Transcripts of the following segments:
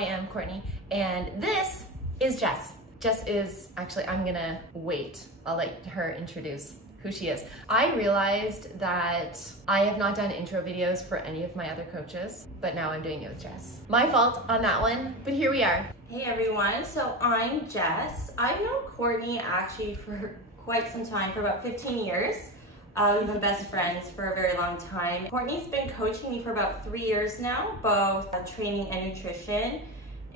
I am Courtney, and this is Jess. Jess is, actually, I'm gonna wait. I'll let her introduce who she is. I realized that I have not done intro videos for any of my other coaches, but now I'm doing it with Jess. My fault on that one, but here we are. Hey everyone, so I'm Jess. I've known Courtney actually for quite some time, for about 15 years. We've been best friends for a very long time. Courtney's been coaching me for about 3 years now, both training and nutrition.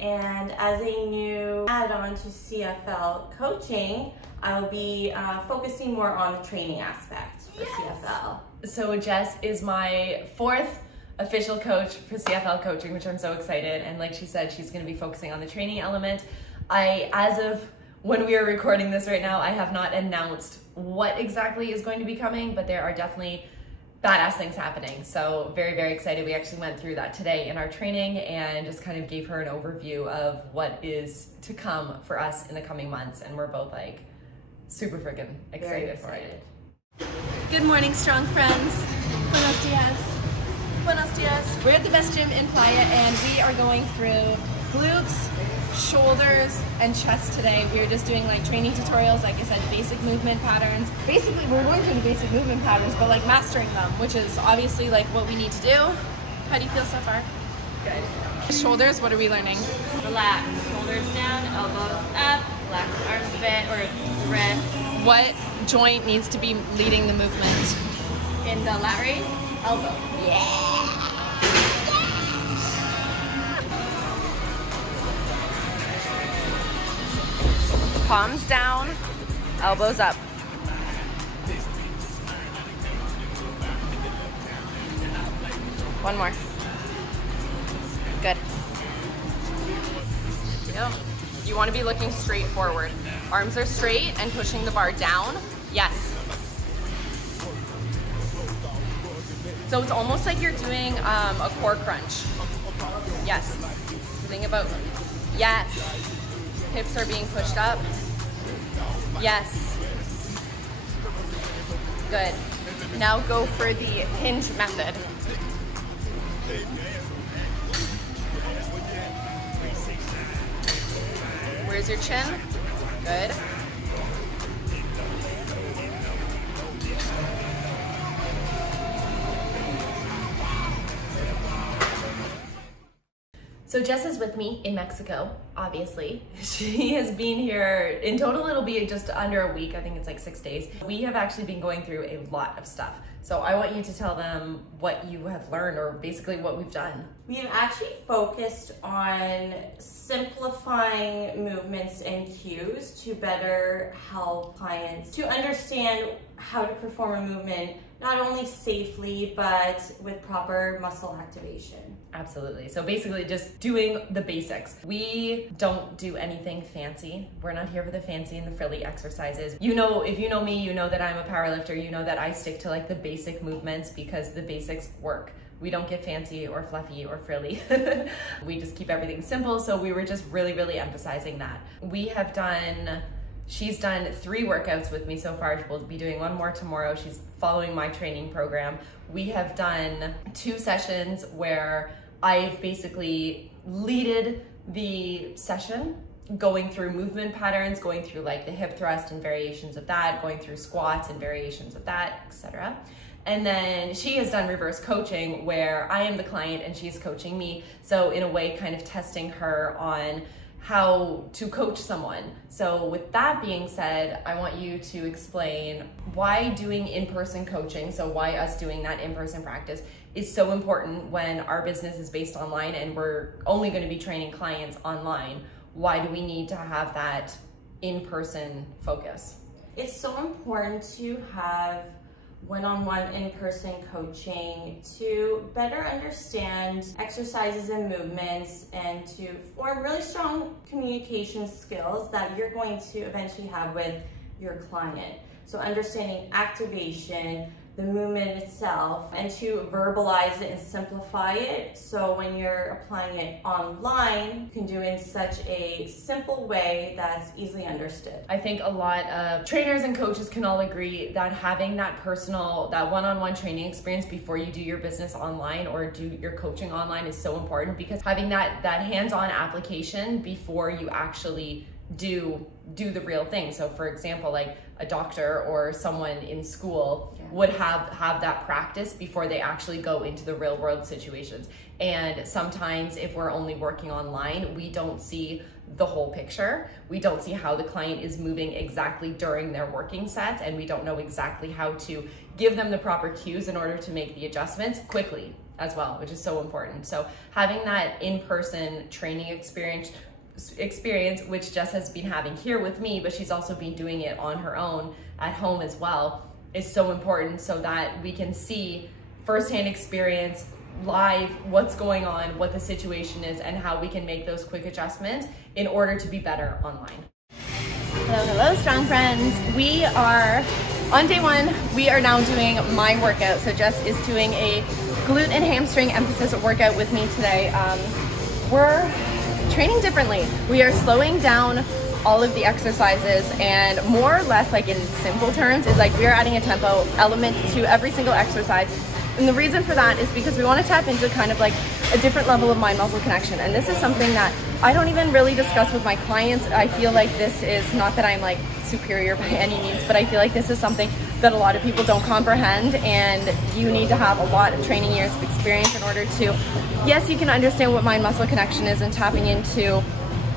And as a new add-on to CFL coaching, I'll be focusing more on the training aspect for CFL. So Jess is my 4th official coach for CFL coaching, which I'm so excited. And like she said, she's gonna be focusing on the training element. As of when we are recording this right now, I have not announced what exactly is going to be coming, but there are definitely badass things happening. So very, very excited. We actually went through that today in our training and just kind of gave her an overview of what is to come for us in the coming months. And we're both like super freaking excited for it. Good morning, strong friends. Buenos dias. Buenos dias. We're at the best gym in Playa and we are going through glutes, shoulders, and chest today. We're just doing like training tutorials, like I said, basic movement patterns. Basically, we're going through the basic movement patterns, but like mastering them, which is obviously like what we need to do. How do you feel so far? Good. Shoulders, what are we learning? Relax, shoulders down, elbows up, relax arms a bit, or wrist. What joint needs to be leading the movement? In the lat raise, elbow. Yeah! Palms down, elbows up. One more. Good. Yep. You want to be looking straight forward. Arms are straight and pushing the bar down. Yes. So it's almost like you're doing a core crunch. Yes. Think about, yes. Hips are being pushed up. Yes. Good. Now go for the hinge method. Where's your chin? Good. So Jess is with me in Mexico, obviously. She has been here, in total it'll be just under a week, I think it's like 6 days. We have actually been going through a lot of stuff. So I want you to tell them what you have learned, or basically what we've done. We've actually focused on simplifying movements and cues to better help clients to understand how to perform a movement, not only safely, but with proper muscle activation. Absolutely. So basically just doing the basics. We don't do anything fancy. We're not here for the fancy and the frilly exercises. You know, if you know me, you know that I'm a powerlifter. You know that I stick to like the basic movements because the basics work. We don't get fancy or fluffy or frilly. We just keep everything simple. So we were just really, really emphasizing that. She's done 3 workouts with me so far. We'll be doing 1 more tomorrow. She's following my training program. We have done 2 sessions where I've basically leaded the session, going through movement patterns, going through like the hip thrust and variations of that, going through squats and variations of that, etc. And then she has done reverse coaching where I am the client and she's coaching me. So in a way, kind of testing her on how to coach someone. So with that being said, I want you to explain why doing in-person coaching, so why us doing that in-person practice is so important when our business is based online and we're only going to be training clients online. Why do we need to have that in-person focus? It's so important to have one-on-one in-person coaching to better understand exercises and movements and to form really strong communication skills that you're going to eventually have with your client. So understanding activation, the movement itself and to verbalize it and simplify it. So when you're applying it online, you can do it in such a simple way that's easily understood. I think a lot of trainers and coaches can all agree that having that personal, that one-on-one training experience before you do your business online or do your coaching online is so important, because having that hands-on application before you actually do the real thing. So for example, like a doctor or someone in school would have that practice before they actually go into the real world situations. And sometimes if we're only working online, we don't see the whole picture. We don't see how the client is moving exactly during their working sets, and we don't know exactly how to give them the proper cues in order to make the adjustments quickly as well, which is so important. So having that in-person training experience, which Jess has been having here with me, but she's also been doing it on her own at home as well, is so important, so that we can see firsthand experience live what's going on, what the situation is, and how we can make those quick adjustments in order to be better online. Hello, strong friends. We are on day one. We are now doing my workout. So Jess is doing a glute and hamstring emphasis workout with me today. We're training differently. We are slowing down all of the exercises, and more or less, like in simple terms, is like we are adding a tempo element to every single exercise. And the reason for that is because we want to tap into kind of like a different level of mind-muscle connection. And this is something that I don't even really discuss with my clients. I feel like this is not that I'm like superior by any means, but I feel like this is something that a lot of people don't comprehend, and you need to have a lot of training years of experience in order to, yes, you can understand what mind-muscle connection is and tapping into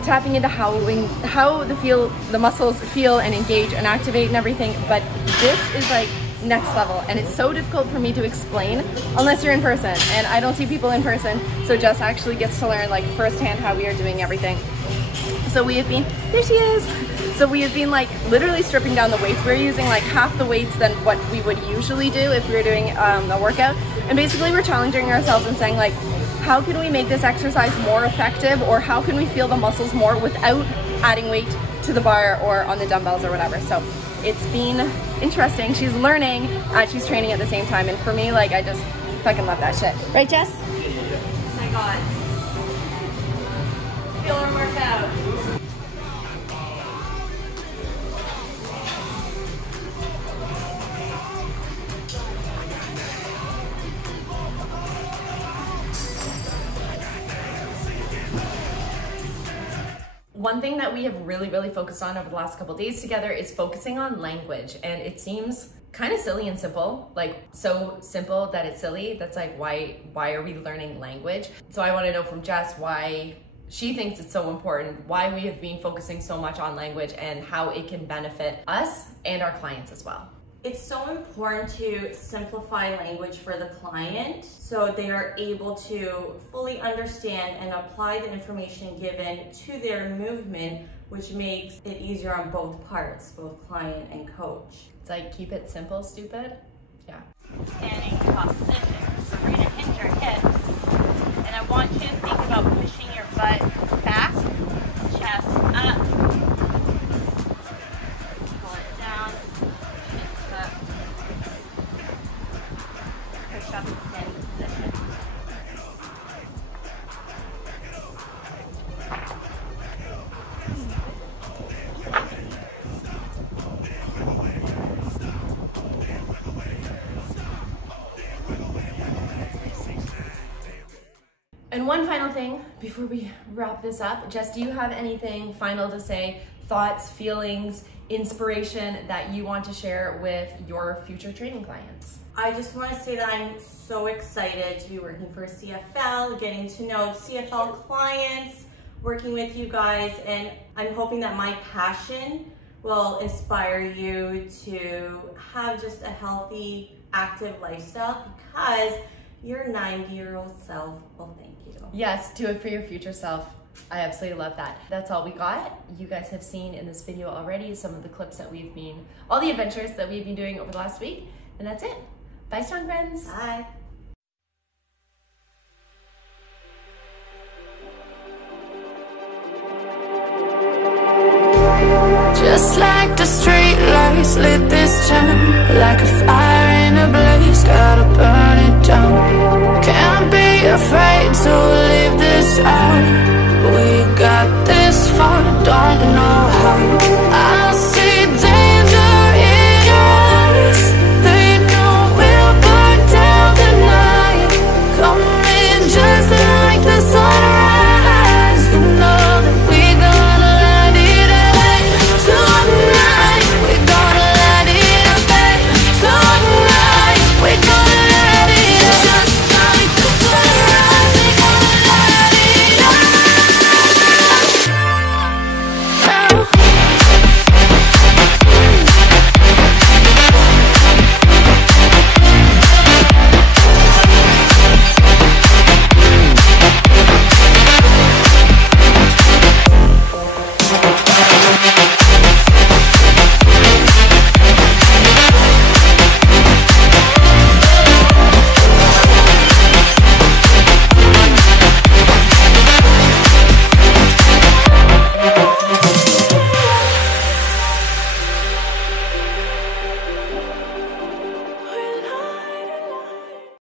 how the muscles feel and engage and activate and everything, but this is like next level, and it's so difficult for me to explain unless you're in person, and I don't see people in person, so Jess actually gets to learn like firsthand how we are doing everything. So we have been, there she is, so we have been like literally stripping down the weights. We're using like half the weights than what we would usually do if we were doing a workout, and basically we're challenging ourselves and saying like, how can we make this exercise more effective, or how can we feel the muscles more without adding weight to the bar or on the dumbbells or whatever. So it's been interesting. She's learning and she's training at the same time, and for me, like, I just fucking love that shit. Right, Jess? Oh my god. Feel her work out. One thing that we have really focused on over the last couple of days together is focusing on language, and it seems kind of silly and simple, like so simple that it's silly. That's like, why are we learning language? So I want to know from Jess why she thinks it's so important, why we have been focusing so much on language, and how it can benefit us and our clients as well. It's so important to simplify language for the client so they are able to fully understand and apply the information given to their movement, which makes it easier on both parts, both client and coach. It's like, keep it simple, stupid. Yeah. Standing cross position. So we're going to hinge our hips. And I want you to think about pushing your butt back, chest up. Pull it down. Hips up. Push up and stand position. And one final thing before we wrap this up, Jess, do you have anything final to say, thoughts, feelings, inspiration that you want to share with your future training clients? I just want to say that I'm so excited to be working for CFL, getting to know CFL clients, working with you guys, and I'm hoping that my passion will inspire you to have just a healthy, active lifestyle, because your 90-year-old self will thank you. Yes, do it for your future self. I absolutely love that. That's all we got. You guys have seen in this video already some of the clips that we've been, all the adventures that we've been doing over the last week, and that's it. Bye, strong friends. Bye. Just like the street lights lit this town, like a fire in a blaze. just gotta burn it down. Can't be afraid to leave this out. We got this far, don't know